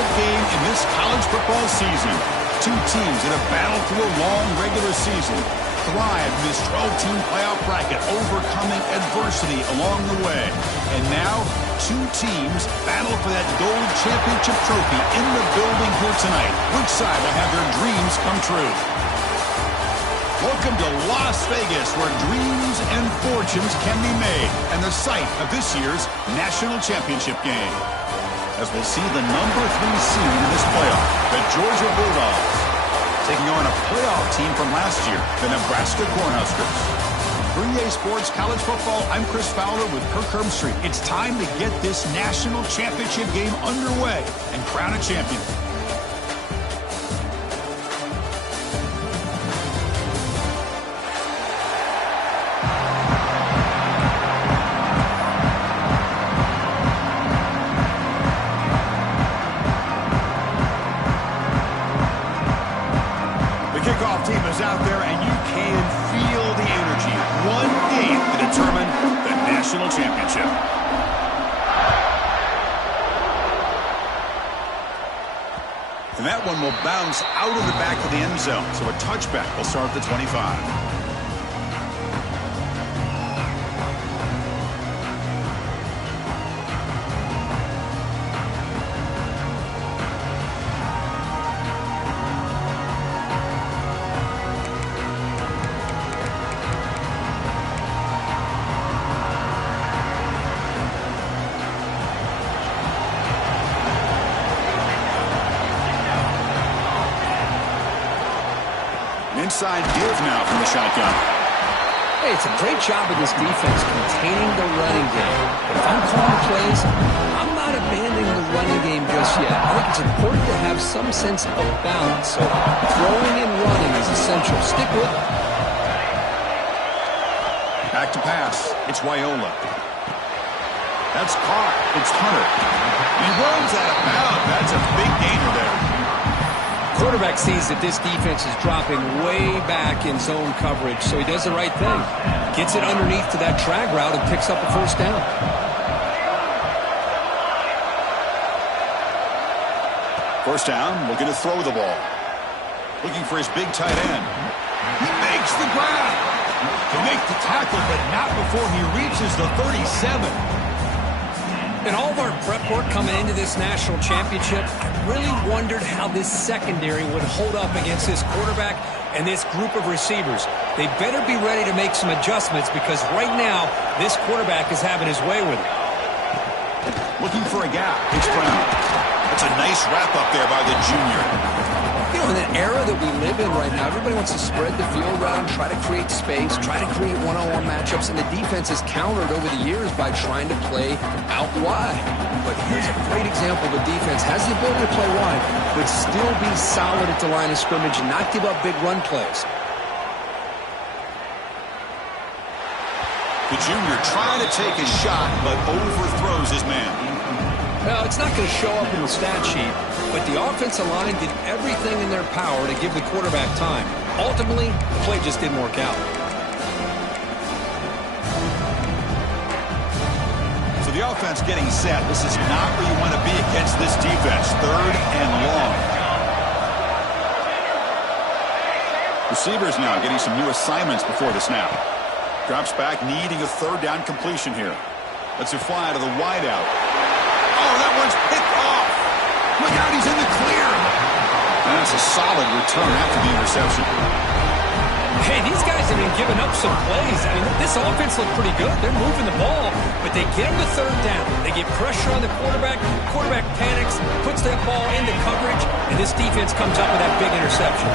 ultimate game in this college football season. Two teams that have battled through a long regular season, thrived in this 12-team playoff bracket, overcoming adversity along the way. And now, two teams battle for that gold championship trophy in the building here tonight. Which side will have their dreams come true? Welcome to Las Vegas, where dreams and fortunes can be made, and the site of this year's national championship game. As we'll see the number 3 seed in this playoff, the Georgia Bulldogs, taking on a playoff team from last year, the Nebraska Cornhuskers. For EA Sports College Football, I'm Chris Fowler with Kirk Herbstreit. It's time to get this national championship game underway and crown a champion. Out there, and you can feel the energy. One game to determine the national championship. And that one will bounce out of the back of the end zone, so a touchback will start at the 25. Inside give now from the shotgun. Hey, it's a great job of this defense containing the running game. But if I'm calling plays, I'm not abandoning the running game just yet. I think it's important to have some sense of balance. So throwing and running is essential. Stick with it. Back to pass. It's Wyola. That's caught. It's Hunter. He runs out of bounds. That's a big gainer there. Quarterback sees that this defense is dropping way back in zone coverage, so he does the right thing. Gets it underneath to that drag route and picks up a first down. First down, looking to throw the ball. Looking for his big tight end. He makes the grab. To make the tackle, but not before he reaches the 37. In all of our prep work coming into this national championship, I really wondered how this secondary would hold up against this quarterback and this group of receivers. They better be ready to make some adjustments because right now, this quarterback is having his way with it. Looking for a gap. It's Brown. That's a nice wrap up there by the junior. You know, in the era that we live in right now, everybody wants to spread the field around, try to create space, try to create one-on-one matchups, and the defense has countered over the years by trying to play out wide. But here's a great example of a defense has the ability to play wide, but still be solid at the line of scrimmage and not give up big run plays. The junior trying to take a shot, but overthrows his man. Well, it's not going to show up in the stat sheet, but the offensive line did everything in their power to give the quarterback time. Ultimately, the play just didn't work out. So the offense getting set. This is not where you want to be against this defense. Third and long. Receivers now getting some new assignments before the snap. Drops back, needing a third down completion here. Lets it fly to the wideout. Oh, that one's picked off. Look out, he's in the clear. And that's a solid return after the interception. Hey, these guys have been giving up some plays. I mean, this offense looked pretty good. They're moving the ball, but they get him to third down. They get pressure on the quarterback. Quarterback panics, puts that ball into coverage, and this defense comes up with that big interception.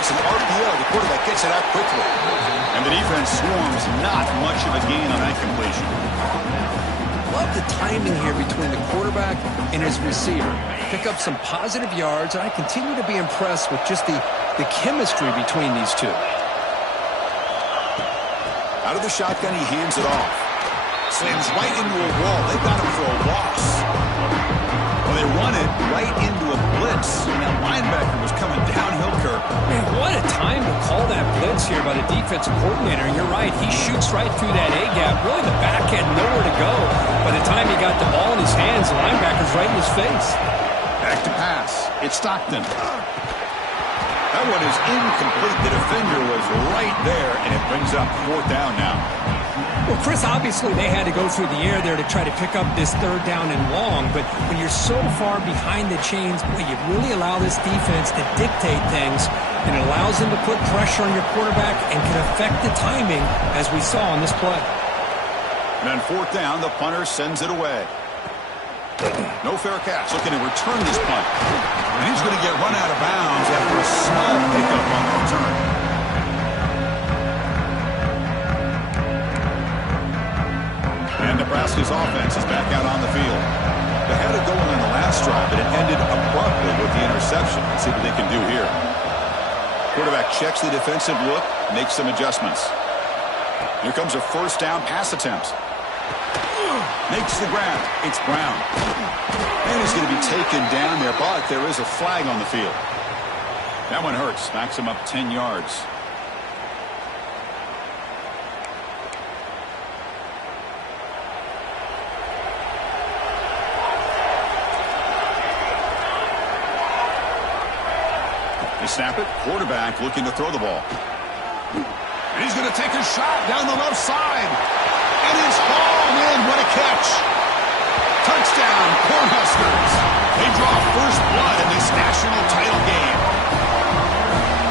It's an RPO. The quarterback gets it out quickly. And the defense swarms, not much of a gain on that completion. Love the timing here between the quarterback and his receiver. Pick up some positive yards, and I continue to be impressed with just the chemistry between these two. Out of the shotgun, he hands it off. Slams right into a wall. They got him for a loss. Well, they run it right into a blitz. And that linebacker was coming downhill, Kirk. Man, what a time to call that blitz here by the defensive coordinator. And you're right, he shoots right through that A-gap. Really, the back had nowhere to go. his hands. The linebacker's right in his face. Back to pass. It's Stockton. That one is incomplete. The defender was right there, and it brings up 4th down now. Well, Chris, obviously they had to go through the air there to try to pick up this 3rd down and long, but when you're so far behind the chains, boy, you really allow this defense to dictate things, and it allows them to put pressure on your quarterback and can affect the timing, as we saw on this play. And on 4th down, the punter sends it away. No fair catch. Looking to return this punt. And he's going to get run out of bounds after a small pickup on the return. And Nebraska's offense is back out on the field. They had it going on the last drive, but it ended abruptly with the interception. Let's see what they can do here. Quarterback checks the defensive look, makes some adjustments. Here comes a 1st down pass attempt. Makes the grab. It's Brown. And he's going to be taken down there, but there is a flag on the field. That one hurts. Backs him up 10 yards. They snap it. Quarterback looking to throw the ball. And he's going to take a shot down the left side. And it's hauled in. What a catch. Touchdown, Cornhuskers. They draw first blood in this national title game.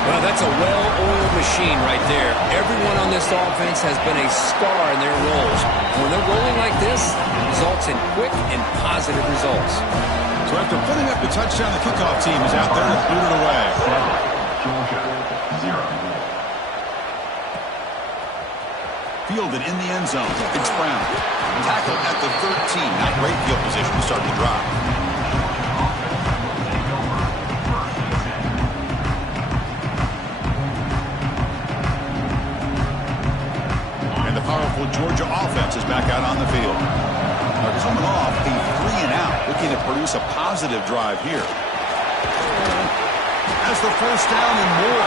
Well, that's a well-oiled machine right there. Everyone on this offense has been a star in their roles. When they're rolling like this, it results in quick and positive results. So after putting up the touchdown, the kickoff team is out there to boot it away. Georgia, 0. Fielded in the end zone. It's Brown. Tackled at the 13. Not great field position to start the drive. And the powerful Georgia offense is back out on the field. Now coming off a 3-and-out, looking to produce a positive drive here. As the 1st down and more.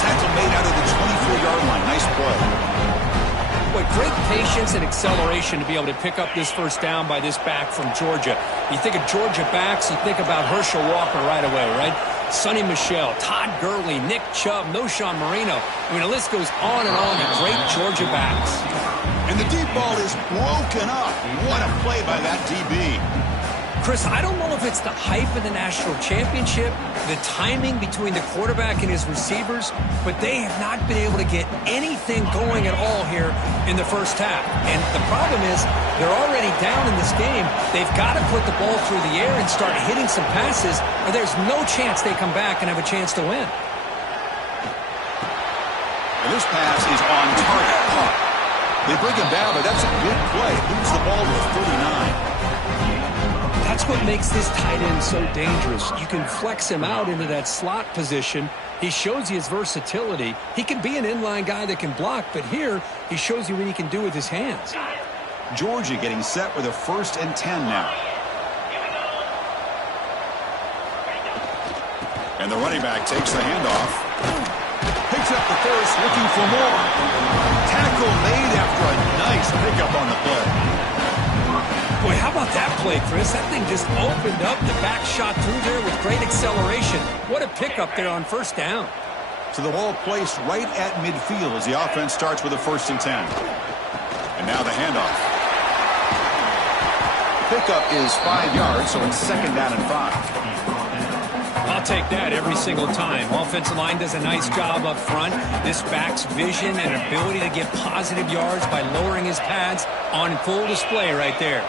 Tackle made out of the 24-yard line. Nice play. Boy, great patience and acceleration to be able to pick up this 1st down by this back from Georgia. You think of Georgia backs, you think about Herschel Walker right away, right? Sonny Michel, Todd Gurley, Nick Chubb, Noshawn Marino. I mean, the list goes on and on of great Georgia backs. And the deep ball is broken up. What a play by that DB. Chris, I don't know if it's the hype of the national championship, the timing between the quarterback and his receivers, but they have not been able to get anything going at all here in the 1st half. And the problem is they're already down in this game. They've got to put the ball through the air and start hitting some passes, or there's no chance they come back and have a chance to win. And this pass is on target. They bring him down, but that's a good play. Moves the ball to 39. That's what makes this tight end so dangerous. You can flex him out into that slot position. He shows you his versatility. He can be an inline guy that can block, but here he shows you what he can do with his hands. Georgia getting set with a 1st and 10 now. And the running back takes the handoff. Picks up the first, looking for more. Tackle made after a nice pickup on the play. Boy, how about that play, Chris? That thing just opened up. The back shot through there with great acceleration. What a pickup there on 1st down. So the ball placed right at midfield as the offense starts with a 1st and 10. And now the handoff. The pickup is 5 yards, so it's 2nd down and 5. I'll take that every single time. Offensive line does a nice job up front. This back's vision and ability to get positive yards by lowering his pads on full display right there.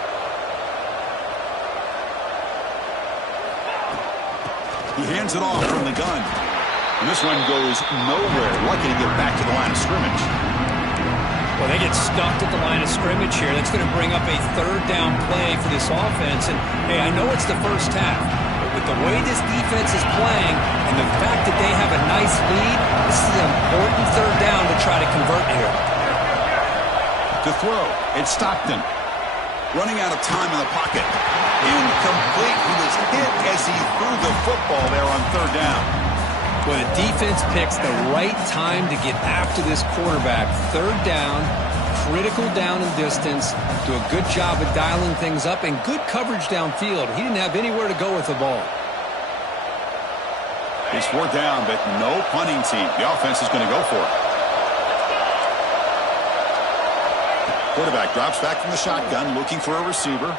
He hands it off from the gun. And this one goes nowhere. Lucky to get back to the line of scrimmage. Well, they get stuffed at the line of scrimmage here. That's going to bring up a 3rd down play for this offense. And, hey, I know it's the 1st half, but with the way this defense is playing and the fact that they have a nice lead, this is an important 3rd down to try to convert here. To throw, it's Stockton. Running out of time in the pocket. Incomplete. He was hit as he threw the football there on 3rd down. Well, the defense picks the right time to get after this quarterback. 3rd down, Critical down and distance. Do a good job of dialing things up and good coverage downfield. He didn't have anywhere to go with the ball. It's 4th down, but no punting team. The offense is going to go for it. Quarterback drops back from the shotgun, looking for a receiver.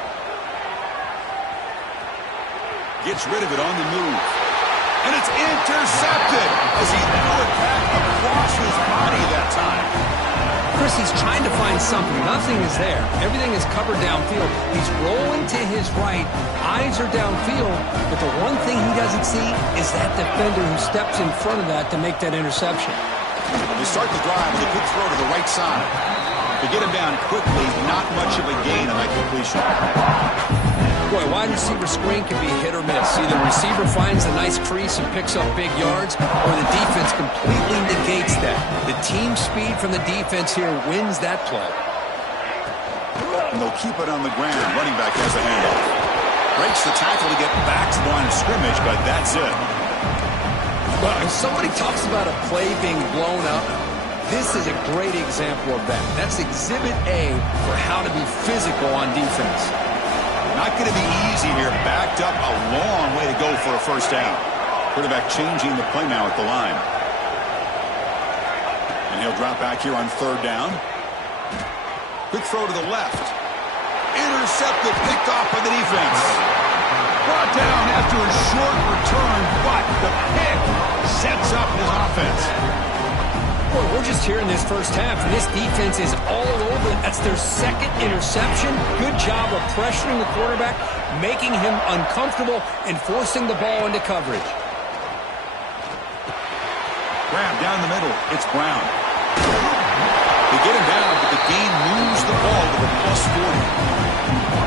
Gets rid of it on the move. And it's intercepted as he threw it back across his body that time. Chris, he's trying to find something. Nothing is there. Everything is covered downfield. He's rolling to his right. Eyes are downfield. But the one thing he doesn't see is that defender who steps in front of that to make that interception. They start the drive with a good throw to the right side. To get him down quickly, not much of a gain on that completion. Boy, wide receiver screen can be hit or miss. Either the receiver finds a nice crease and picks up big yards, or the defense completely negates that. The team speed from the defense here wins that play. And they'll keep it on the ground. Running back has the handoff. Breaks the tackle to get back to the line of scrimmage, but that's it. Well, if somebody talks about a play being blown up, this is a great example of that. That's exhibit A for how to be physical on defense. Not going to be easy here. Backed up a long way to go for a first down. Quarterback changing the play now at the line. And he'll drop back here on 3rd down. Quick throw to the left. Intercepted, picked off by the defense. Brought down after a short return, but the pick sets up his offense. Boy, we're just here in this first half, and this defense is all over. That's their 2nd interception. Good job of pressuring the quarterback, making him uncomfortable, and forcing the ball into coverage. Grab down the middle. It's Brown. They get him down, but the game moves the ball to the +40.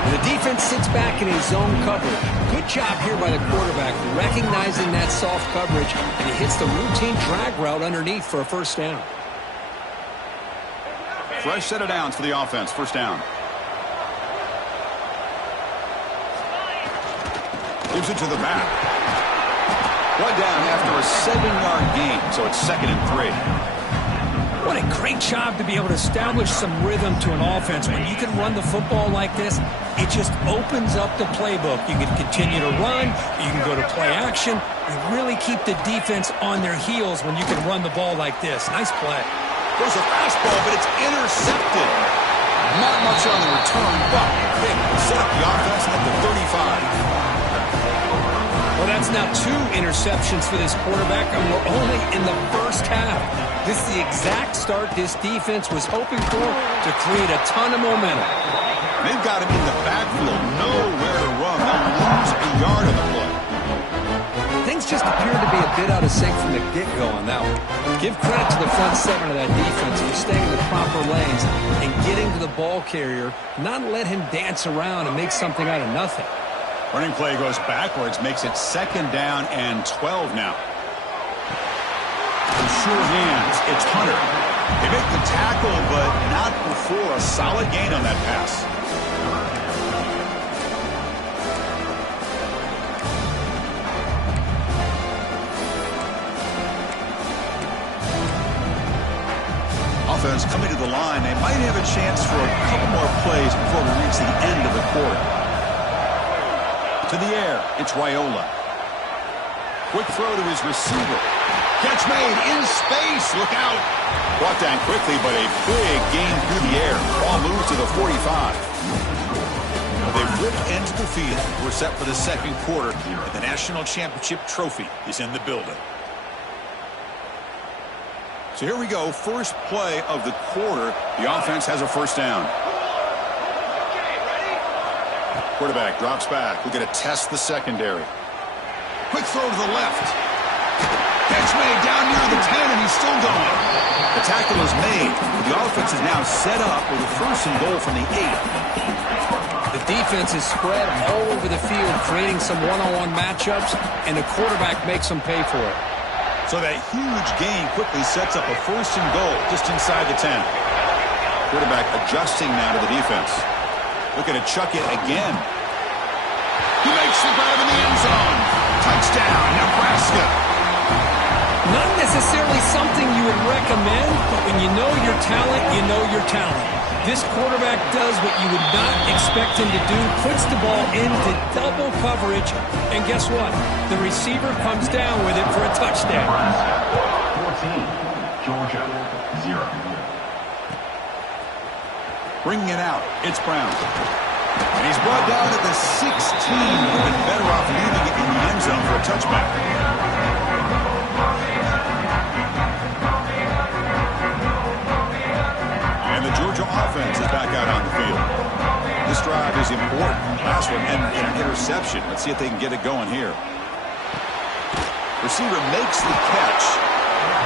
And the defense sits back in his zone coverage. Good job here by the quarterback, recognizing that soft coverage, and he hits the routine drag route underneath for a first down. Fresh set of downs for the offense. First down. Gives it to the back. One down after a 7-yard gain, so it's 2nd and 3. What a great job to be able to establish some rhythm to an offense. When you can run the football like this, it just opens up the playbook. You can continue to run. You can go to play action. You really keep the defense on their heels when you can run the ball like this. Nice play. There's a fastball, but it's intercepted. Not much on the return, but big. Set up the offense at the 35. Well, that's now 2 interceptions for this quarterback, and we're only in the first half. This is the exact start this defense was hoping for to create a ton of momentum. They've got him in the backfield, nowhere to run. They'll lose a yard on the play. Things just appear to be a bit out of sync from the get-go on that one. Give credit to the front 7 of that defense for staying in the proper lanes and getting to the ball carrier, not let him dance around and make something out of nothing. Running play goes backwards, makes it 2nd down and 12 now. In sure hands, it's Hunter. They make the tackle, but not before a solid gain on that pass. Offense coming to the line. They might have a chance for a couple more plays before we reach the end of the quarter. To the air, it's Raiola. Quick throw to his receiver. Catch made in space. Look out. Brought down quickly, but a big gain through the air. Ball moves to the 45. They rip into the field. We're set for the 2nd quarter, and the national championship trophy is in the building. So here we go. First play of the quarter. The offense has a first down. Quarterback drops back. We're going to test the secondary. Quick throw to the left. Catch made down near the 10, and he's still going. The tackle is made. The offense is now set up with a 1st and goal from the 8. The defense is spread all over the field, creating some one-on-one matchups, and the quarterback makes them pay for it. So that huge gain quickly sets up a 1st and goal just inside the 10. Quarterback adjusting now to the defense. Looking to chuck it again. He makes the grab in the end zone. Touchdown, Nebraska. Not necessarily something you would recommend, but when you know your talent, you know your talent. This quarterback does what you would not expect him to do, puts the ball into double coverage, and guess what? The receiver comes down with it for a touchdown. 14, Georgia, 0. Bringing it out, it's Brown. And he's brought down at the 16. Would have been better off leaving it in the end zone for a touchback. And the Georgia offense is back out on the field. This drive is important. Last one ended in an interception. Let's see if they can get it going here. Receiver makes the catch.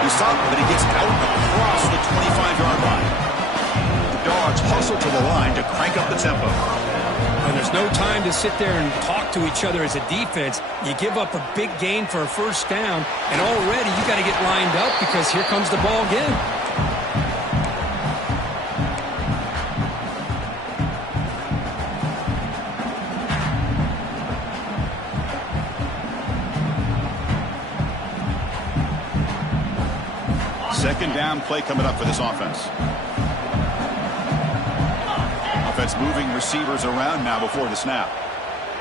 He stopped, but he gets out across the 25-yard line. The Dogs hustle to the line to crank up the tempo. And there's no time to sit there and talk to each other as a defense. You give up a big gain for a first down, and already you got to get lined up because here comes the ball again. Second down play coming up for this offense. Offense moving receivers around now before the snap.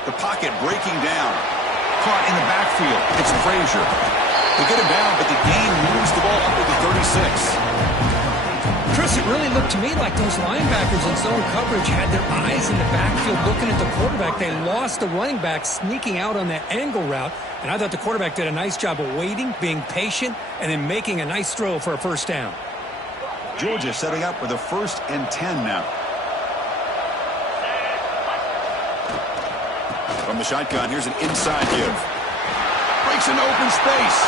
The pocket breaking down. Caught in the backfield. It's Frazier. They get him down, but the gain moves the ball up to the 36. Chris, it really looked to me like those linebackers in zone coverage had their eyes in the backfield looking at the quarterback. They lost the running back sneaking out on that angle route, and I thought the quarterback did a nice job of waiting, being patient, and then making a nice throw for a first down. Georgia setting up for the 1st and 10 now. From the shotgun, here's an inside give. Breaks into open space.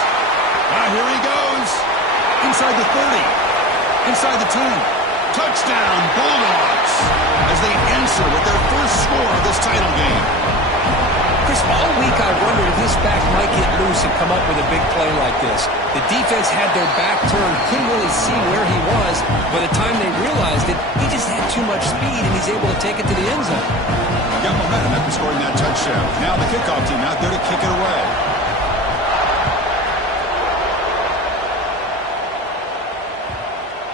Now here he goes. Inside the 30. Inside the 10. Touchdown, Bulldogs. As they answer with their first score of this title game. Chris, all week I wondered if this back might get loose and come up with a big play like this. The defense had their back turned, couldn't really see where he was. By the time they realized it, he just had too much speed, and he's able to take it to the end zone. Got momentum after scoring that touchdown. Now the kickoff team out there to kick it away.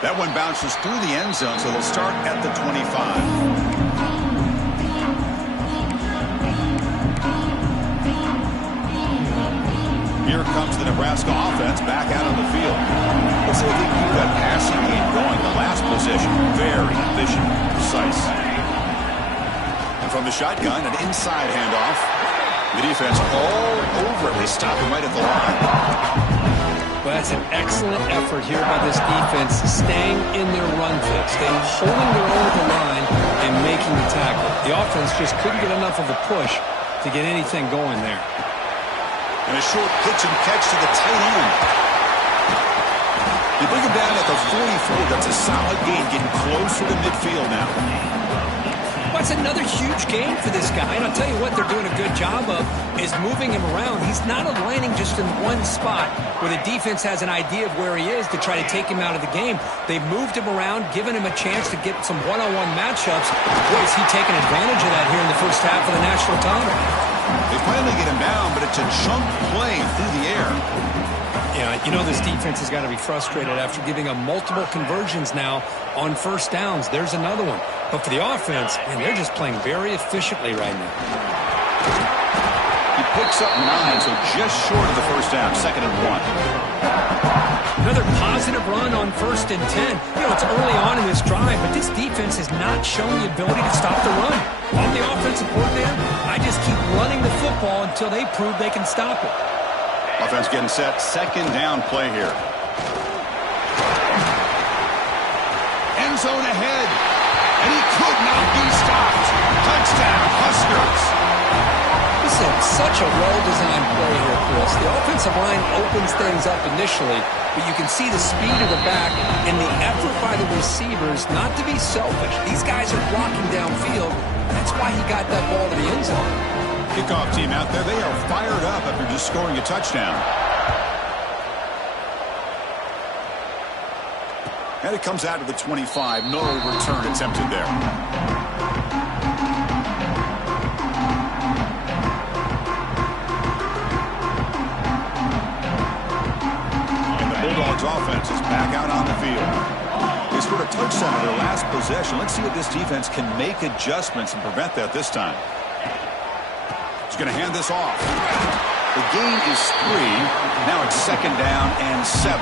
That one bounces through the end zone, so they'll start at the 25. Here comes the Nebraska offense back out on the field. Let's see if they can keep that passing game going. The last possession, very efficient, precise. And from the shotgun, an inside handoff. The defense all over it. They stop him right at the line. Well, that's an excellent effort here by this defense, staying in their run fix, staying holding their own at the line and making the tackle. The offense just couldn't get enough of a push to get anything going there. And a short pitch and catch to the tight end. You bring him down at the 44. That's a solid gain, getting closer to midfield now. That's another huge game for this guy. And I'll tell you what they're doing a good job of is moving him around. He's not aligning just in one spot where the defense has an idea of where he is to try to take him out of the game. They've moved him around, given him a chance to get some one-on-one matchups. Boy, is he taking advantage of that here in the first half of the national title. They finally get him down, but it's a chunk play through the air. Yeah, you know this defense has got to be frustrated after giving up multiple conversions now on first downs. There's another one. But for the offense, man, they're just playing very efficiently right now. He picks up 9, so just short of the first down, 2nd and 1. Another positive run on 1st and 10. You know, it's early on in this drive, but this defense has not shown the ability to stop the run. I'm the offensive coordinator. I just keep running the football until they prove they can stop it. Offense getting set. 2nd down play here. End zone ahead. And he could not be stopped. Touchdown, Huskers. This is such a well-designed play here, Chris. The offensive line opens things up initially, but you can see the speed of the back and the effort by the receivers not to be selfish. These guys are blocking downfield. That's why he got that ball to the end zone. Kickoff team out there, they are fired up after just scoring a touchdown. And it comes out to the 25. No return attempted there. possession. Let's see if this defense can make adjustments and prevent that this time. He's going to hand this off. The gain is 3. Now it's 2nd down and 7.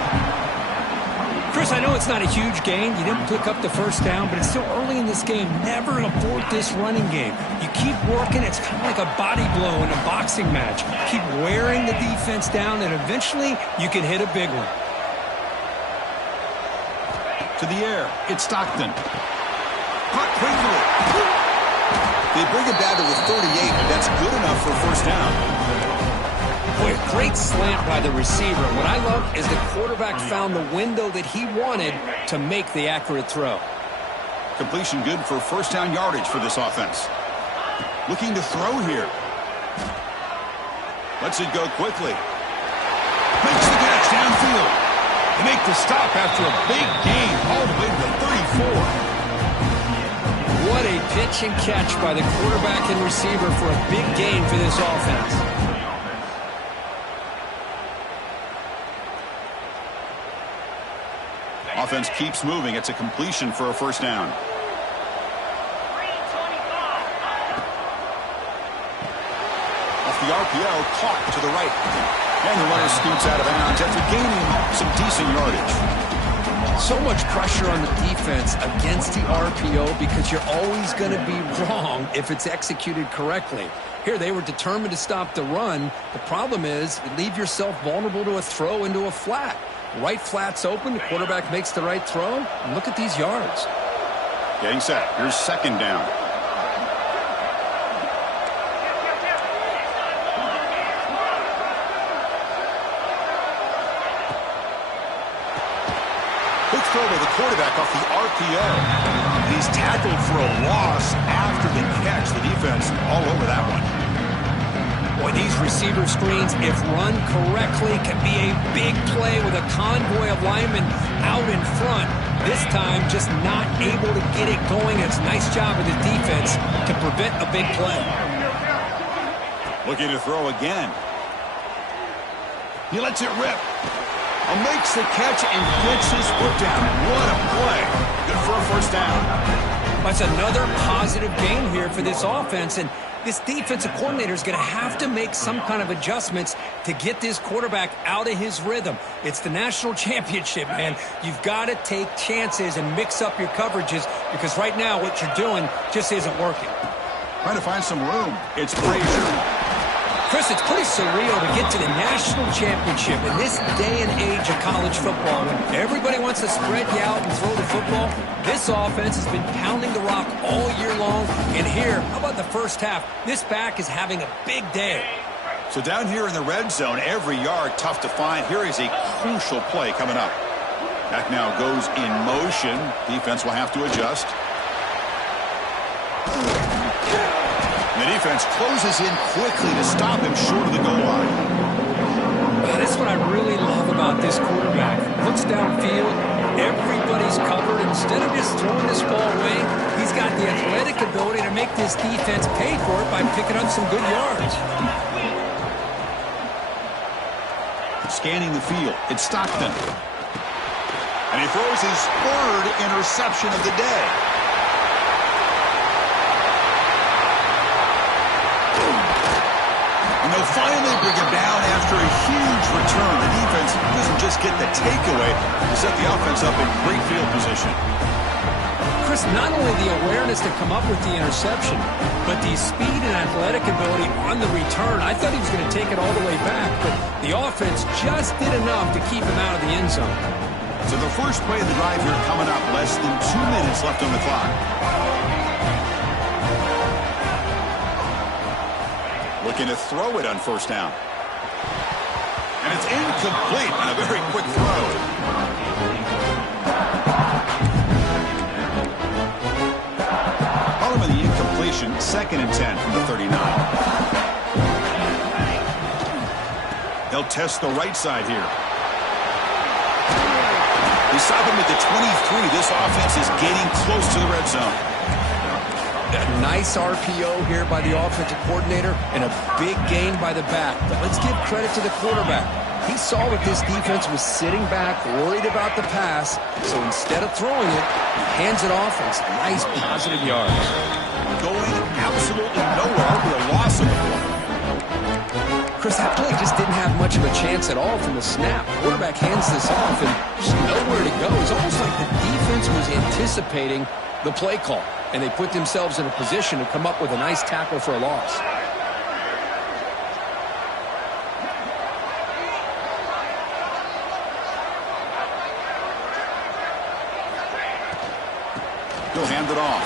Chris, I know it's not a huge gain. You didn't pick up the first down, but it's still early in this game. Never abort this running game. You keep working. It's kind of like a body blow in a boxing match. Keep wearing the defense down, and eventually you can hit a big one. To the air. It's Stockton. Caught quickly. They bring it down to the 38, but that's good enough for a first down. Boy, great slant by the receiver. What I love is the quarterback found the window that he wanted to make the accurate throw. Completion good for first down yardage for this offense. Looking to throw here. Lets it go quickly. Makes the catch downfield. They make the stop after a big gain all the way to the 34. What a pitch and catch by the quarterback and receiver for a big gain for this offense. Offense keeps moving. It's a completion for a first down. Off the RPO, caught to the right. And the runner scoots out of bounds after gaining some decent yardage. So much pressure on the defense against the RPO because you're always going to be wrong if it's executed correctly. Here, they were determined to stop the run. The problem is you leave yourself vulnerable to a throw into a flat. Right flat's open. The quarterback makes the right throw. And look at these yards. Getting set. Here's 2nd down. Quick throw by the quarterback off the RPO. And he's tackled for a loss after the catch. The defense all over that one. Boy, these receiver screens, if run correctly, can be a big play with a convoy of linemen out in front. This time, just not able to get it going. It's a nice job of the defense to prevent a big play. Looking to throw again. He lets it rip. Makes the catch and gets his foot down. What a play. Good for a first down. That's another positive gain here for this offense, and this defensive coordinator is going to have to make some kind of adjustments to get this quarterback out of his rhythm. It's the national championship, man. You've got to take chances and mix up your coverages because right now what you're doing just isn't working. Trying to find some room. It's Frazier. Chris, it's pretty surreal to get to the national championship in this day and age of college football when everybody wants to spread you out and throw the football. This offense has been pounding the rock all year long. And here, how about the first half? This back is having a big day. So down here in the red zone, every yard tough to find. Here is a crucial play coming up. Back now goes in motion. Defense will have to adjust. The defense closes in quickly to stop him short of the goal line. That's what I really love about this quarterback. Looks downfield, everybody's covered. Instead of just throwing this ball away, he's got the athletic ability to make this defense pay for it by picking up some good yards. Scanning the field, it's Stockton. And he throws his 3rd interception of the day. They'll finally bring him down after a huge return. The defense doesn't just get the takeaway, they set the offense up in great field position. Chris, not only the awareness to come up with the interception, but the speed and athletic ability on the return. I thought he was going to take it all the way back, but the offense just did enough to keep him out of the end zone. So the first play of the drive here coming up, less than 2 minutes left on the clock. Looking to throw it on first down. And it's incomplete on a very quick throw. Following the incompletion, 2nd and 10 from the 39. They'll test the right side here. They stop him at the 23. This offense is getting close to the red zone. A nice RPO here by the offensive coordinator and a big gain by the back. But let's give credit to the quarterback. He saw that this defense was sitting back, worried about the pass, so instead of throwing it, he hands it off and some nice positive yards. Going absolutely nowhere with a loss of the play. Chris, that play just didn't have much of a chance at all from the snap. Quarterback hands this off and just nowhere to go. It's almost like the defense was anticipating the play call, and they put themselves in a position to come up with a nice tackle for a loss. He'll hand it off.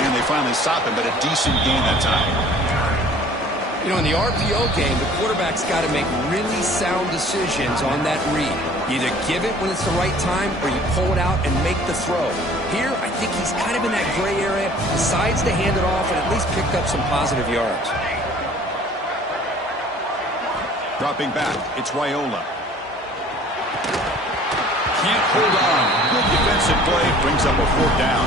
And they finally stop him, but a decent gain that time. You know, in the RPO game, the quarterback's got to make really sound decisions on that read. You either give it when it's the right time or you pull it out and make the throw. Here, I think he's kind of in that gray area, decides to hand it off and at least picked up some positive yards. Dropping back, it's Raiola. Can't hold on. Good defensive play, brings up a fourth down.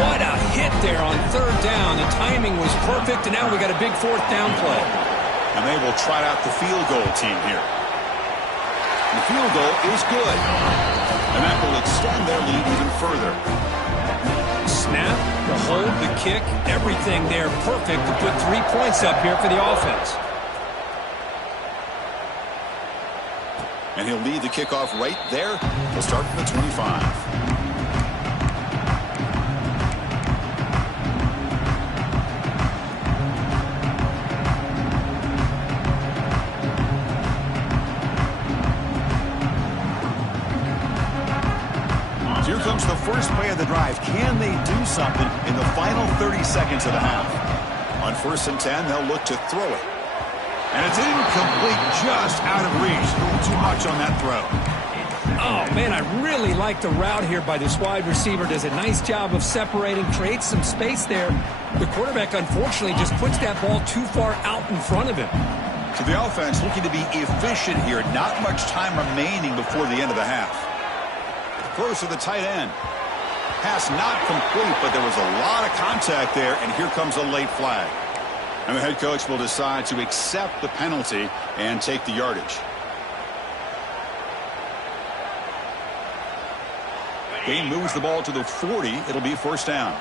What a hit there on third down. The timing was perfect, and now we got a big fourth down play. And they will try out the field goal team here. The field goal is good. And that will extend their lead even further. Snap, the hold, the kick, everything there perfect to put 3 points up here for the offense. And he'll lead the kickoff right there. He'll start from the 25. Here comes the first play of the drive. Can they do something in the final 30 seconds of the half? On 1st and 10, they'll look to throw it. And it's incomplete, just out of reach. A little too much on that throw. Oh, man, I really like the route here by this wide receiver. Does a nice job of separating, creates some space there. The quarterback, unfortunately, just puts that ball too far out in front of him. So the offense looking to be efficient here. Not much time remaining before the end of the half. Throws to the tight end. Pass not complete, but there was a lot of contact there, and here comes a late flag. And the head coach will decide to accept the penalty and take the yardage. Game moves the ball to the 40. It'll be first down.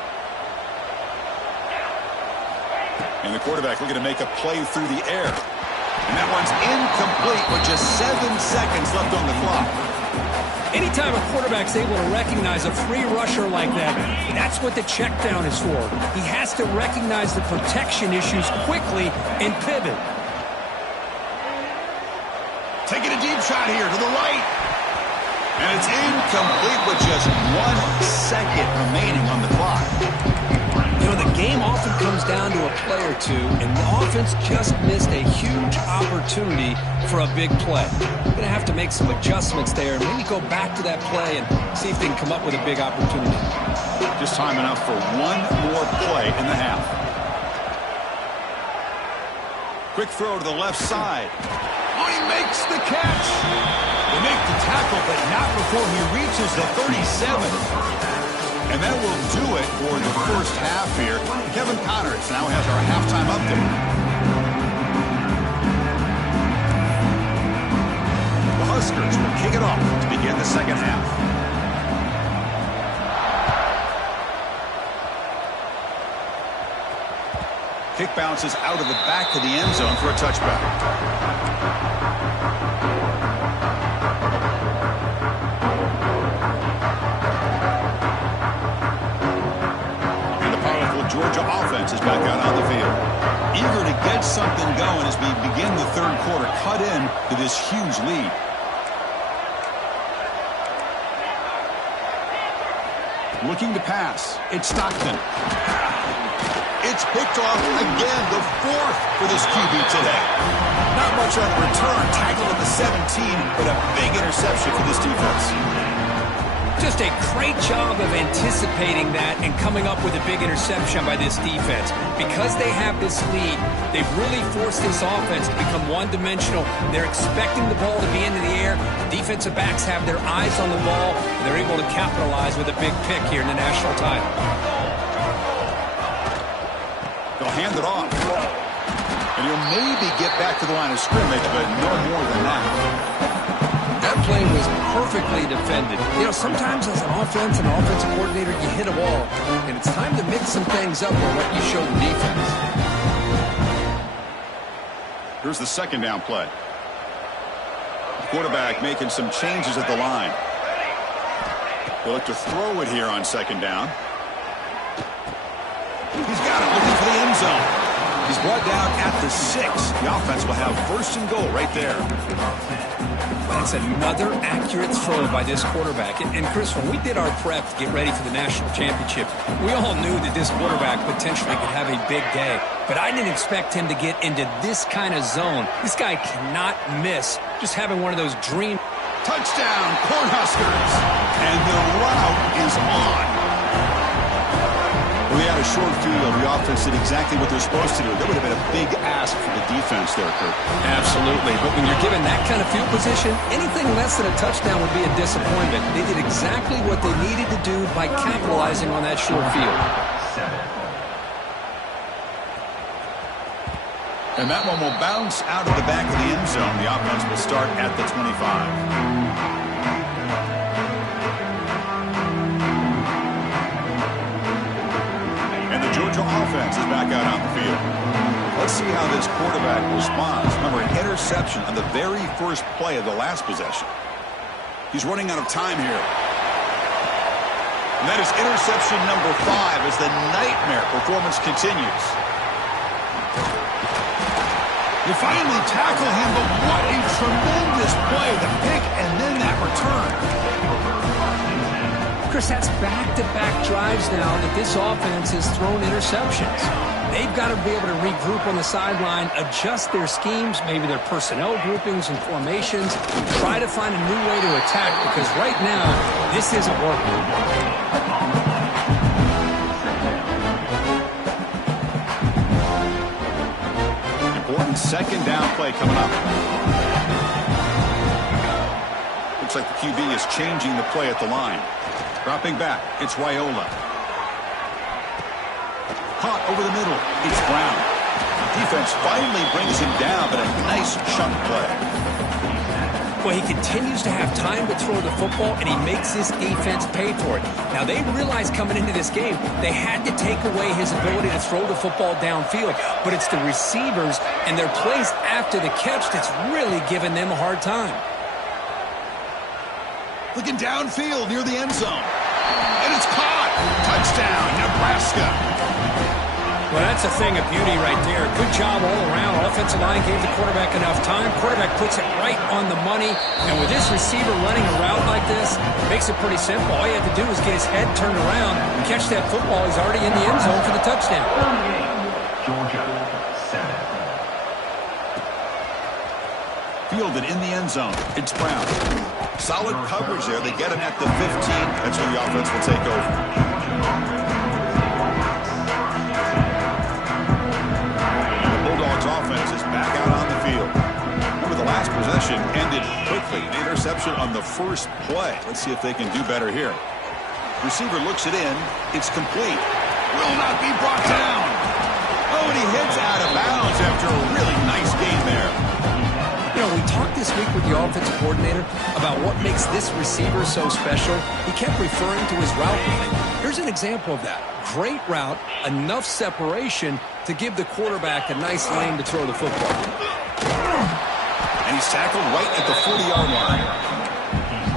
And the quarterback looking to make a play through the air. And that one's incomplete with just 7 seconds left on the clock. Anytime a quarterback's able to recognize a free rusher like that, that's what the check down is for. He has to recognize the protection issues quickly and pivot. Taking a deep shot here to the right. And it's incomplete with just 1 second remaining on the clock. You know, the game often comes down to a play or two, and the offense just missed a huge opportunity for a big play. They're going to have to make some adjustments there and maybe go back to that play and see if they can come up with a big opportunity. Just time enough for one more play in the half. Quick throw to the left side. Oh, he makes the catch. They make the tackle, but not before he reaches the 37. And that will do it for the first half here. Kevin Connors now has our halftime update. The Huskers will kick it off to begin the second half. Kick bounces out of the back of the end zone for a touchback. Georgia offense is back out on the field. Eager to get something going as we begin the third quarter. Cut in to this huge lead. Looking to pass. It's Stockton. It's picked off again, the 4th for this QB today. Not much on the return. Tackled at the 17, but a big interception for this defense. Just a great job of anticipating that and coming up with a big interception by this defense. Because they have this lead, they've really forced this offense to become one-dimensional. They're expecting the ball to be into the air. The defensive backs have their eyes on the ball, and they're able to capitalize with a big pick here in the national title. They'll hand it off. And he'll maybe get back to the line of scrimmage, but no more than that. That play was perfectly defended. You know, sometimes as an offensive coordinator, you hit a wall, and it's time to mix some things up on what you show the defense. Here's the second down play. The quarterback making some changes at the line. They'll look to throw it here on second down. He's got it, looking for the end zone. He's brought down at the 6. The offense will have first and goal right there. That's another accurate throw by this quarterback. And Chris, when we did our prep to get ready for the national championship, we all knew that this quarterback potentially could have a big day. But I didn't expect him to get into this kind of zone. This guy cannot miss. Just having one of those dream. Touchdown, Cornhuskers. And the route is on. We had a short field. The offense did exactly what they're supposed to do. That would have been a big ask for the defense there, Kurt. Absolutely. But when you're given that kind of field position, anything less than a touchdown would be a disappointment. They did exactly what they needed to do by capitalizing on that short field. And that one will bounce out of the back of the end zone. The offense will start at the 25. Georgia offense is back out on the field. Let's see how this quarterback responds. Remember, an interception on the very first play of the last possession. He's running out of time here. And that is interception number 5 as the nightmare performance continues. You finally tackle him, but what a tremendous play. The pick and then that return. Chris, that's back-to-back drives now that this offense has thrown interceptions. They've got to be able to regroup on the sideline, adjust their schemes, maybe their personnel groupings and formations, try to find a new way to attack, because right now, this isn't working. Important second down play coming up. Looks like the QB is changing the play at the line. Dropping back, it's Raiola. Caught over the middle, it's Brown. The defense finally brings him down, but a nice chunk play. Well, he continues to have time to throw the football, and he makes this defense pay for it. Now, they realized coming into this game, they had to take away his ability to throw the football downfield, but it's the receivers and their plays after the catch that's really giving them a hard time. Looking downfield near the end zone. And it's caught. Touchdown, Nebraska. Well, that's a thing of beauty right there. Good job all around. Offensive line gave the quarterback enough time. Quarterback puts it right on the money. And with this receiver running a route like this, it makes it pretty simple. All you have to do is get his head turned around and catch that football. He's already in the end zone for the touchdown. Georgia, 7. Fielded in the end zone. It's Brown. Solid coverage there. They get him at the 15. That's where the offense will take over. The Bulldogs offense is back out on the field. Remember, the last possession ended quickly. The interception on the first play. Let's see if they can do better here. Receiver looks it in. It's complete. Will not be brought down. Oh, and he heads out of bounds after a really nice game there. You know, we talked this week with the offensive coordinator about what makes this receiver so special. He kept referring to his route running. Here's an example of that. Great route, enough separation to give the quarterback a nice lane to throw the football. And he's tackled right at the 40-yard line.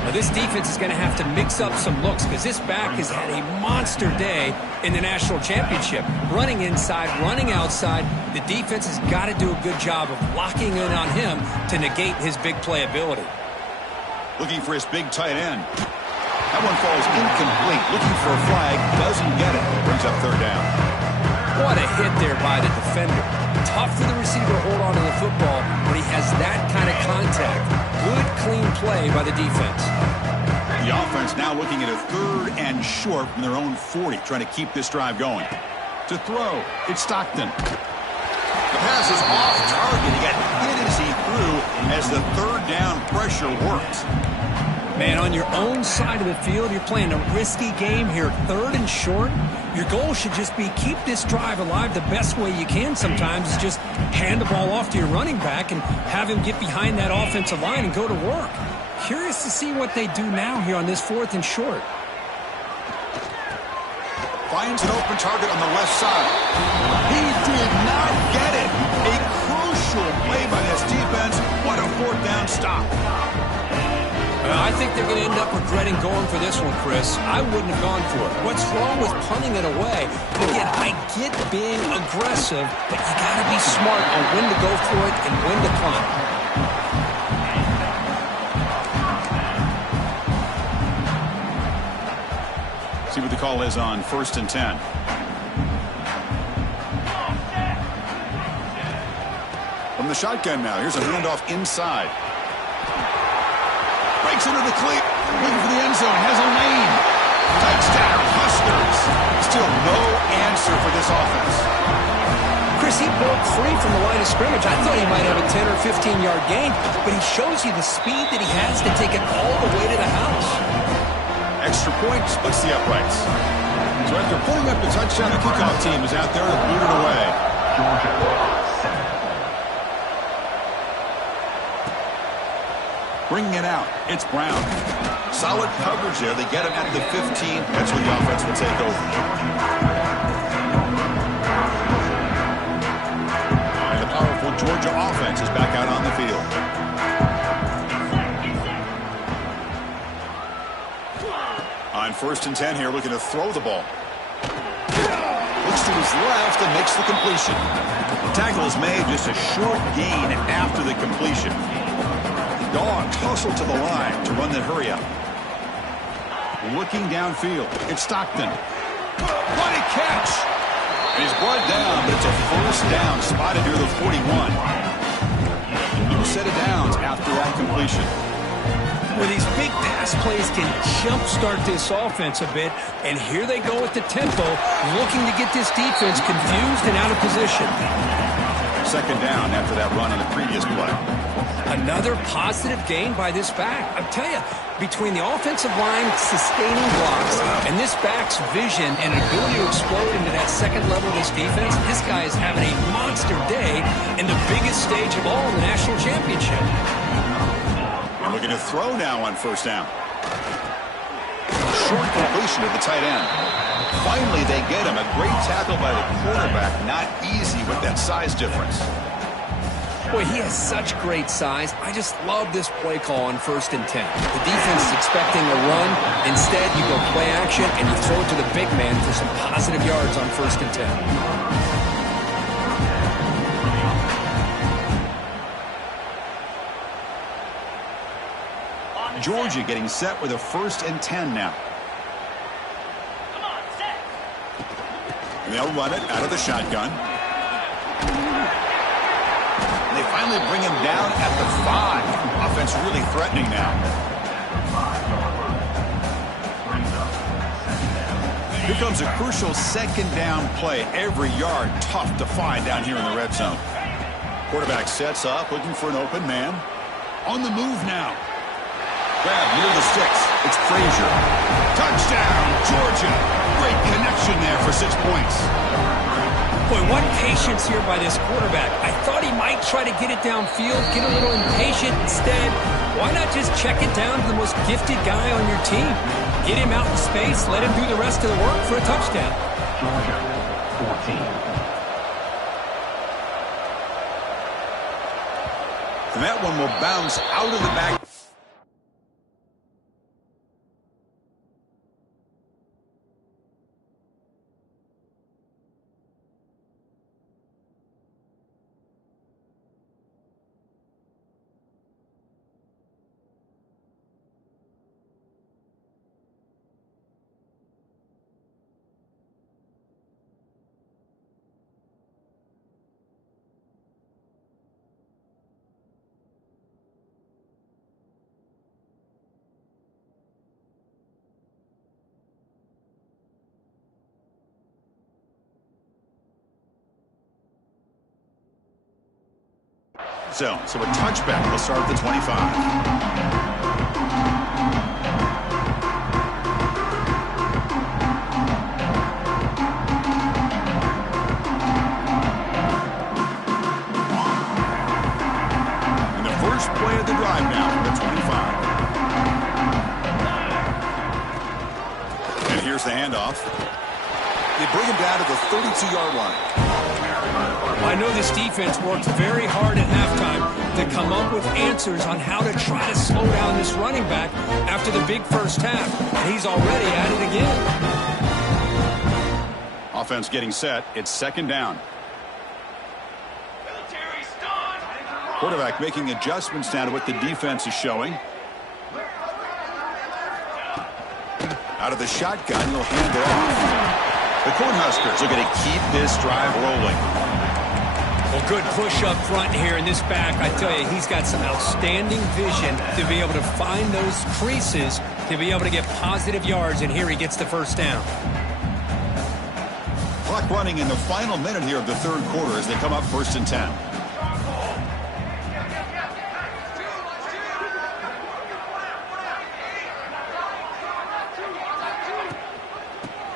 Now, this defense is going to have to mix up some looks because this back has had a monster day in the national championship. Running inside, running outside. The defense has got to do a good job of locking in on him to negate his big play ability. Looking for his big tight end. That one falls incomplete. Looking for a flag. Doesn't get it. Brings up third down. What a hit there by the defender. Tough for the receiver to hold on to the football when he has that kind of contact. Good, clean play by the defense. The offense now looking at a 3rd and short from their own 40, trying to keep this drive going. To throw, it's Stockton. The pass is off target. He got hit as he threw as the 3rd down pressure worked. Man, on your own side of the field, you're playing a risky game here, 3rd and short. Your goal should just be keep this drive alive the best way you can sometimes is just hand the ball off to your running back and have him get behind that offensive line and go to work. Curious to see what they do now here on this 4th and short. Finds an open target on the left side. He did not get it. A crucial play by this defense. What a 4th down stop. I think they're going to end up regretting going for this one, Chris. I wouldn't have gone for it. What's wrong with punting it away? Again, I get being aggressive, but you got to be smart on when to go for it and when to punt. See what the call is on 1st and 10. From the shotgun now. Here's a handoff inside. Breaks into the cleat. Looking for the end zone. Has a lane. Touchdown, Huskers. Still no answer for this offense. Chris, he broke free from the line of scrimmage. I thought he might have a 10 or 15-yard gain, but he shows you the speed that he has to take it all the way to the house. Extra point splits the uprights. So after putting up the touchdown, the kickoff team is out there to boot it away. Georgia 7. Bringing it out, it's Brown. Solid coverage there. They get him at the 15. That's where the offense will take over. And the powerful Georgia offense is back out on the field. On 1st and 10 here, looking to throw the ball. Looks to his left and makes the completion. The tackle is made, just a short gain after the completion. Dogs hustle to the line to run the hurry up. Looking downfield, it's Stockton. What a catch! And he's brought down, but it's a 1st down spotted near the 41. New set of downs after that completion. Well, these big pass plays can jumpstart this offense a bit, and here they go at the tempo, looking to get this defense confused and out of position. 2nd down after that run on the previous play. Another positive gain by this back. I tell you, between the offensive line sustaining blocks and this back's vision and ability to explode into that 2nd level of this defense, this guy is having a monster day in the biggest stage of all in the national championship. And looking to throw now on 1st down. Short completion to the tight end. Finally, they get him. A great tackle by the quarterback. Not easy with that size difference. Boy, he has such great size. I just love this play call on 1st and 10. The defense is expecting a run. Instead, you go play action, and you throw it to the big man for some positive yards on 1st and 10. Georgia getting set with a 1st and 10 now. And they'll run it out of the shotgun. And they finally bring him down at the 5. Offense really threatening now. Here comes a crucial 2nd down play. Every yard tough to find down here in the red zone. Quarterback sets up, looking for an open man. On the move now. Grab near the sticks. It's Frazier. Touchdown, Georgia. Great connection there for 6 points. Boy, what patience here by this quarterback. I thought he might try to get it downfield, get a little impatient. Instead, why not just check it down to the most gifted guy on your team? Get him out in space, let him do the rest of the work for a touchdown. Georgia 14. And that one will bounce out of the back. So a touchback will start at the 25. handoff. They bring him down to the 32-yard line. I know this defense worked very hard at halftime to come up with answers on how to try to slow down this running back after the big first half. And he's already at it again. Offense getting set. It's second down. Quarterback making adjustments down to what the defense is showing. Out of the shotgun, he'll hand it off. The Cornhuskers are going to keep this drive rolling. Well, good push up front here in this back. I tell you, he's got some outstanding vision to be able to find those creases, to be able to get positive yards, and here he gets the first down. Clock running in the final minute here of the third quarter as they come up 1st and 10.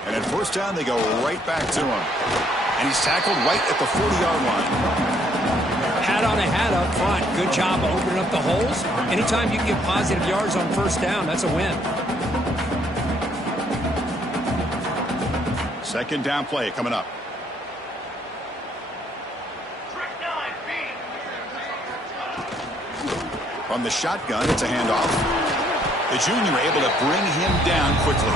And at first down, they go right back to him. And he's tackled right at the 40-yard line. Hat on a hat up front. Good job of opening up the holes. Anytime you can get positive yards on first down, that's a win. Second down play coming up. From the shotgun, it's a handoff. The junior able to bring him down quickly.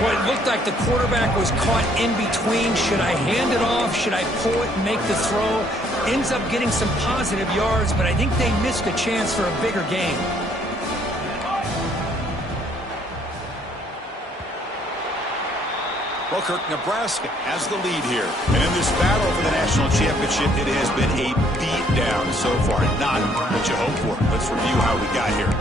Well, it looked like the quarterback was caught in between. Should I hand it off? Should I pull it and make the throw? Ends up getting some positive yards, but I think they missed a chance for a bigger gain. Well, Kirk, Nebraska has the lead here. And in this battle for the national championship, it has been a beatdown so far. Not what you hope for. Let's review how we got here.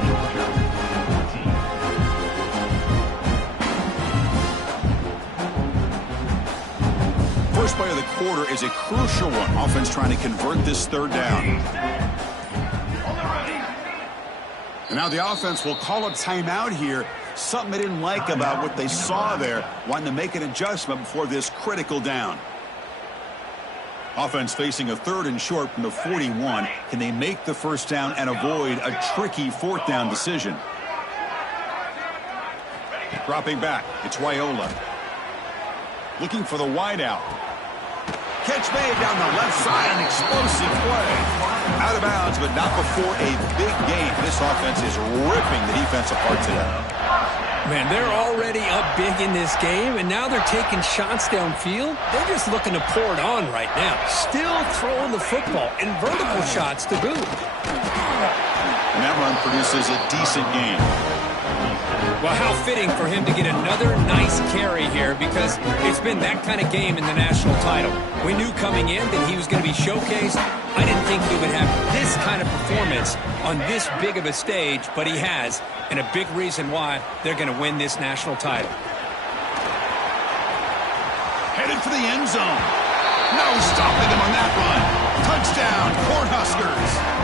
First play of the quarter is a crucial one. Offense trying to convert this third down. And now the offense will call a timeout here. Something they didn't like about what they saw there. Wanting to make an adjustment before this critical down. Offense facing a 3rd and short from the 41. Can they make the first down and avoid a tricky 4th down decision? Dropping back, it's Wyola. Looking for the wideout. Catch made down the left side, an explosive play. Out of bounds, but not before a big gain. This offense is ripping the defense apart today. Man, they're already up big in this game, and now they're taking shots downfield. They're just looking to pour it on right now. Still throwing the football, and vertical shots to boot. And that run produces a decent gain. Well, how fitting for him to get another nice carry here, because it's been that kind of game in the national title. We knew coming in that he was going to be showcased. I didn't think he would have this kind of performance on this big of a stage, but he has, and a big reason why they're going to win this national title. Headed for the end zone. No stopping him on that run. Touchdown, Cornhuskers.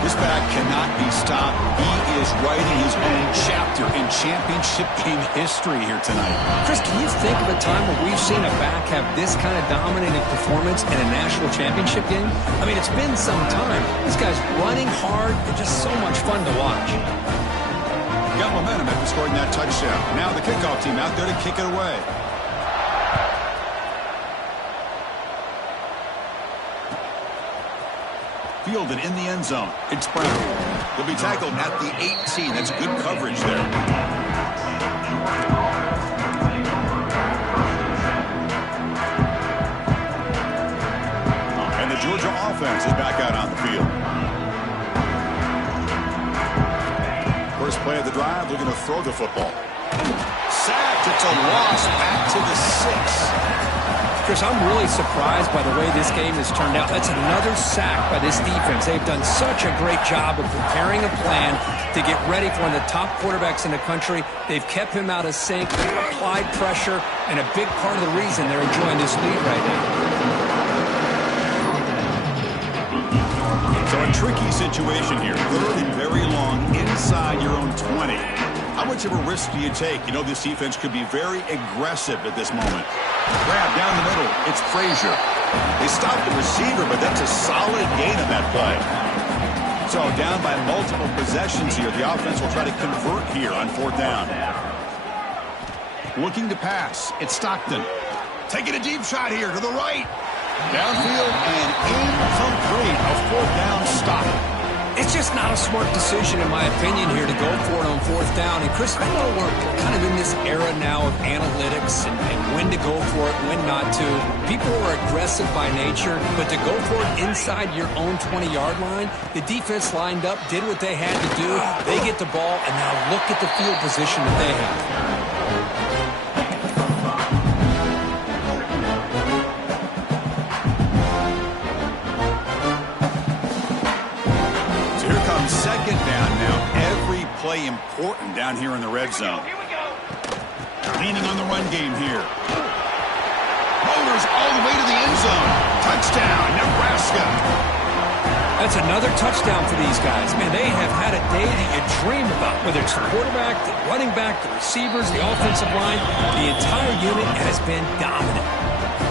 This back cannot be stopped. He is writing his own chapter in championship game history here tonight. Chris, can you think of a time where we've seen a back have this kind of dominating performance in a national championship game? I mean, it's been some time. This guy's running hard and just so much fun to watch. Got momentum after scoring that touchdown. Now the kickoff team out there to kick it away. Fielded in the end zone. It's Brown. He'll be tackled at the 18. That's good coverage there. And the Georgia offense is back out on the field. First play of the drive, they're going to throw the football. Sacked. It's a loss back to the 6. Chris, I'm really surprised by the way this game has turned out. That's another sack by this defense. They've done such a great job of preparing a plan to get ready for one of the top quarterbacks in the country. They've kept him out of sync, applied pressure, and a big part of the reason they're enjoying this lead right now. So a tricky situation here. 3rd and very long inside your own 20. How much of a risk do you take? You know this defense could be very aggressive at this moment. Grab down the middle. It's Frazier. They stopped the receiver, but that's a solid gain on that play. So down by multiple possessions here. The offense will try to convert here on 4th down. Looking to pass. It's Stockton. Taking a deep shot here to the right. Downfield and incomplete. A fourth down stop. It's just not a smart decision, in my opinion, here to go for it on fourth down. And, Chris, I know we're kind of in this era now of analytics and when to go for it, when not to. People are aggressive by nature, but to go for it inside your own 20-yard line, the defense lined up, did what they had to do. They get the ball, and now look at the field position that they have. Second down now. Every play important down here in the red zone. Leaning on the run game here. Motors all the way to the end zone. Touchdown, Nebraska. That's another touchdown for these guys. Man, they have had a day that you dream about, whether it's the quarterback, the running back, the receivers, the offensive line. The entire unit has been dominant.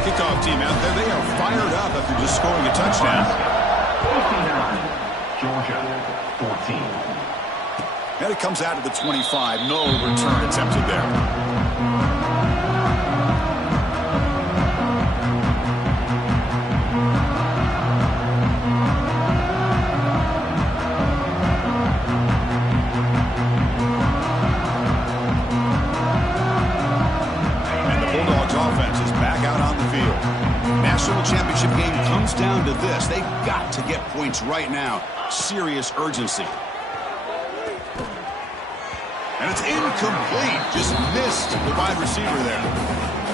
Kickoff team out there. They are fired up after just scoring a touchdown. Georgia, 14. And it comes out to the 25. No return attempted there. And the Bulldogs offense is back out on the field. National championship game comes down to this. They've got to get points right now. Serious urgency. And it's incomplete. Just missed the wide receiver there.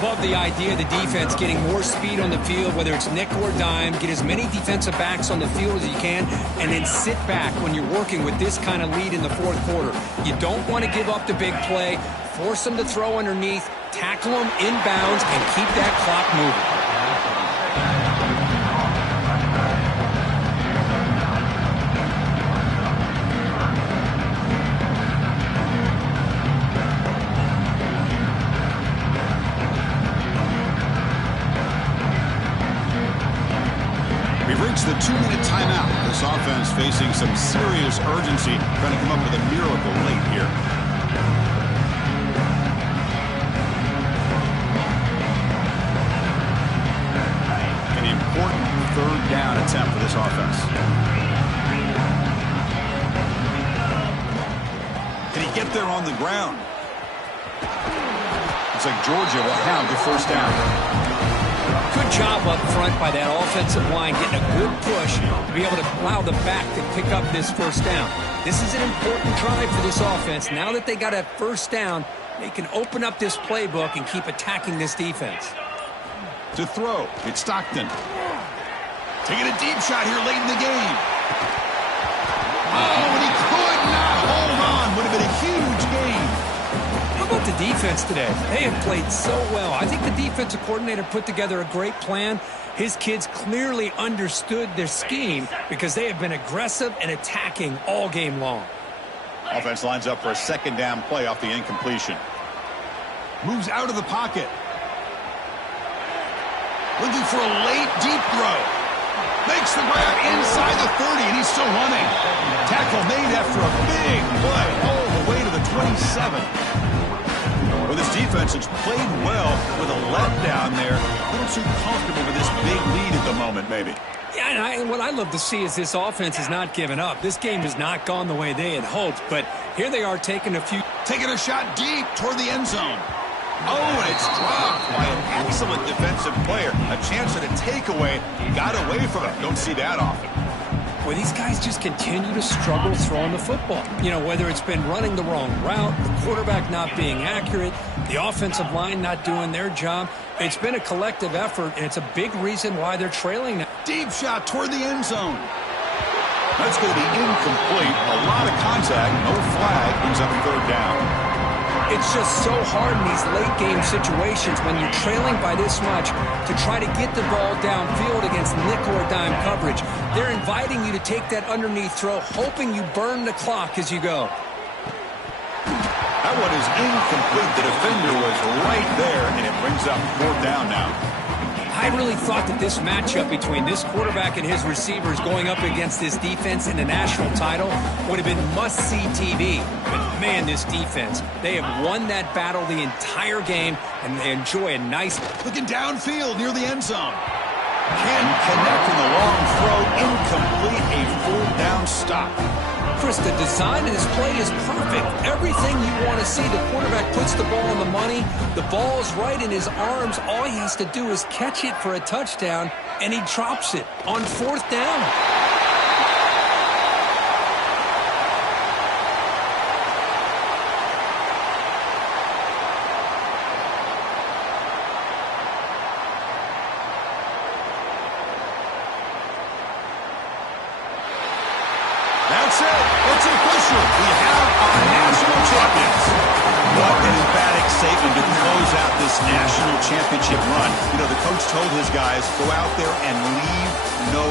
Love the idea of the defense getting more speed on the field, whether it's nickel or dime. Get as many defensive backs on the field as you can, and then sit back when you're working with this kind of lead in the fourth quarter. You don't want to give up the big play. Force them to throw underneath, tackle them inbounds, and keep that clock moving. The 2-minute timeout. This offense facing some serious urgency, trying to come up with a miracle late here. An important third down attempt for this offense. Can he get there on the ground? Looks like Georgia will have the first down. Good job up front by that offensive line, getting a good push to be able to allow the back to pick up this first down. This is an important drive for this offense. Now that they got a first down, they can open up this playbook and keep attacking this defense. To throw, it's Stockton. Taking a deep shot here late in the game. Oh, and he could not hold on. Would have been a huge game. How about the defense today? They have played so well. I think the defensive coordinator put together a great plan. His kids clearly understood their scheme because they have been aggressive and attacking all game long. Offense lines up for a second down play off the incompletion. Moves out of the pocket. Looking for a late deep throw. Makes the grab inside the 30, and he's still running. Tackle made after a big play all the way to the 27. Well, this defense has played well with a letdown there. A little too comfortable with this big lead at the moment, maybe. Yeah, and what I love to see is this offense has not given up. This game has not gone the way they had hoped, but here they are taking a shot deep toward the end zone. Oh, and it's dropped by an excellent defensive player. A chance at a takeaway. Got away from it. Don't see that often. Well, these guys just continue to struggle throwing the football. You know, whether it's been running the wrong route, the quarterback not being accurate, the offensive line not doing their job. It's been a collective effort, and it's a big reason why they're trailing now. Deep shot toward the end zone. That's going to be incomplete. A lot of contact. No flag. Brings up third down. It's just so hard in these late-game situations when you're trailing by this much to try to get the ball downfield against nickel or dime coverage. They're inviting you to take that underneath throw, hoping you burn the clock as you go. That one is incomplete. The defender was right there, and it brings up fourth down now. I really thought that this matchup between this quarterback and his receivers going up against this defense in the national title would have been must-see TV. But, man, this defense, they have won that battle the entire game, and they enjoy a nice... Looking downfield near the end zone. Can connect in the long throw. Incomplete, a fourth down stop. Chris, the design of this play is perfect. Everything you want to see. The quarterback puts the ball on the money. The ball is right in his arms. All he has to do is catch it for a touchdown, and he drops it on fourth down. That's it. It's official. We have our national champions. What an emphatic statement to close out this national championship run. You know, the coach told his guys, go out there and leave no